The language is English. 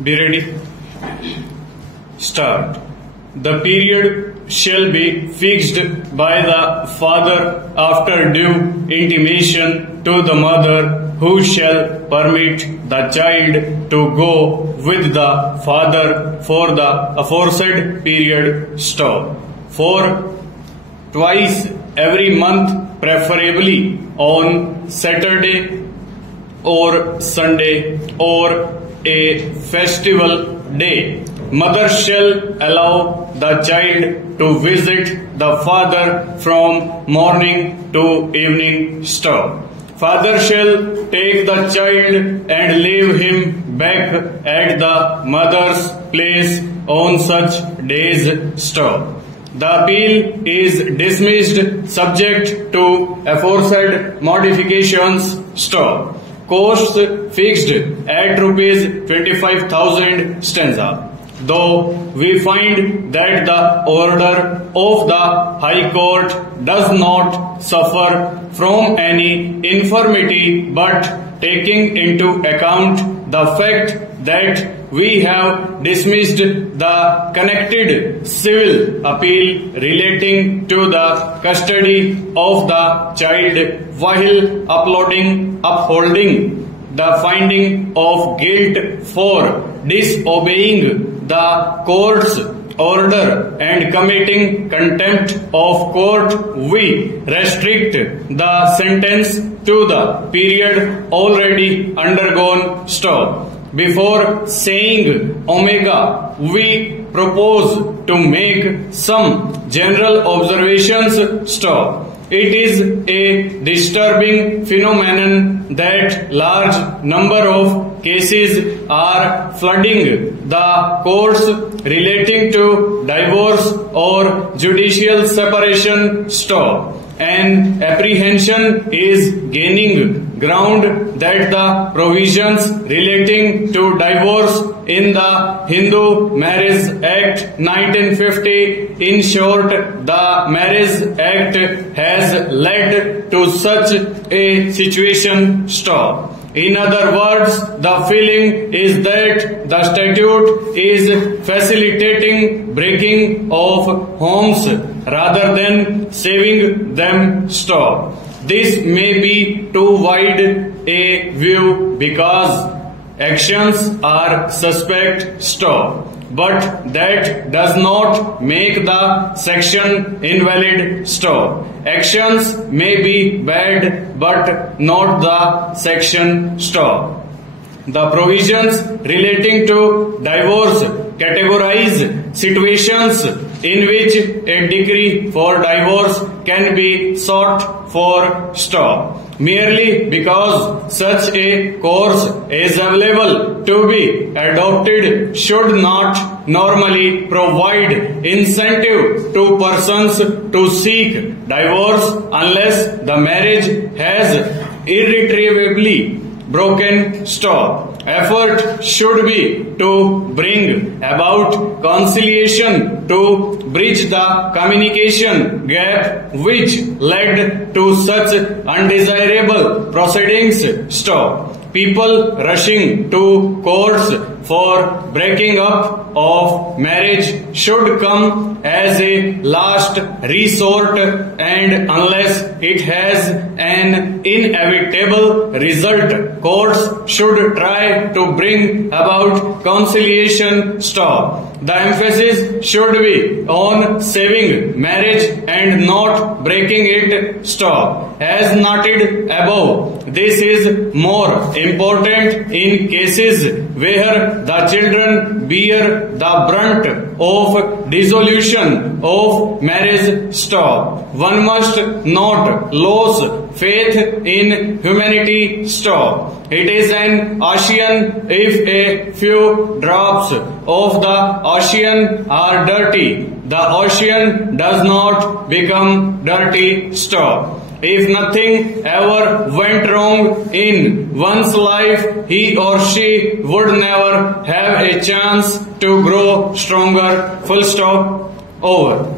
Be ready. Start. The period shall be fixed by the father after due intimation to the mother, who shall permit the child to go with the father for the aforesaid period. Stop. For twice every month, preferably on Saturday or Sunday or a festival day, mother shall allow the child to visit the father from morning to evening. Stop. Father shall take the child and leave him back at the mother's place on such days. Stop. The appeal is dismissed subject to aforesaid modifications. Stop. Costs fixed at rupees 25,000 stanza. Though we find that the order of the High Court does not suffer from any infirmity, but taking into account the fact that we have dismissed the connected civil appeal relating to the custody of the child while upholding the finding of guilt for disobeying the court's order and committing contempt of court, we restrict the sentence to the period already undergone. Stop. Before saying omega, we propose to make some general observations. Stop. It is a disturbing phenomenon that large number of cases are flooding the courts relating to divorce or judicial separation. Stop. An apprehension is gaining ground that the provisions relating to divorce in the Hindu Marriage Act 1950, in short, the Marriage Act, has led to such a situation. Stop. In other words, the feeling is that the statute is facilitating breaking of homes rather than saving them. Stop. This may be too wide a view because actions are suspect. Stop. But that does not make the section invalid. Stop. Actions may be bad, but not the section. Stop. The provisions relating to divorce categorize situations in which a decree for divorce can be sought for. Stop. Merely because such a course is available to be adopted should not normally provide incentive to persons to seek divorce unless the marriage has irretrievably broken. Stop. Effort should be to bring about conciliation to bridge the communication gap which led to such undesirable proceedings. Stop. People rushing to courts for breaking up of marriage should come as a last resort, and unless it has an inevitable result, courts should try to bring about conciliation. Stop. The emphasis should be on saving marriage and not breaking it. Stop. As noted above, this is more important in cases where the children bear the brunt of dissolution of marriage. Stop. One must not lose faith in humanity. Stop. It is an ocean if a few drops of the ocean are dirty. The ocean does not become dirty. Stop. If nothing ever went wrong in one's life, he or she would never have a chance to grow stronger. Full stop. Over.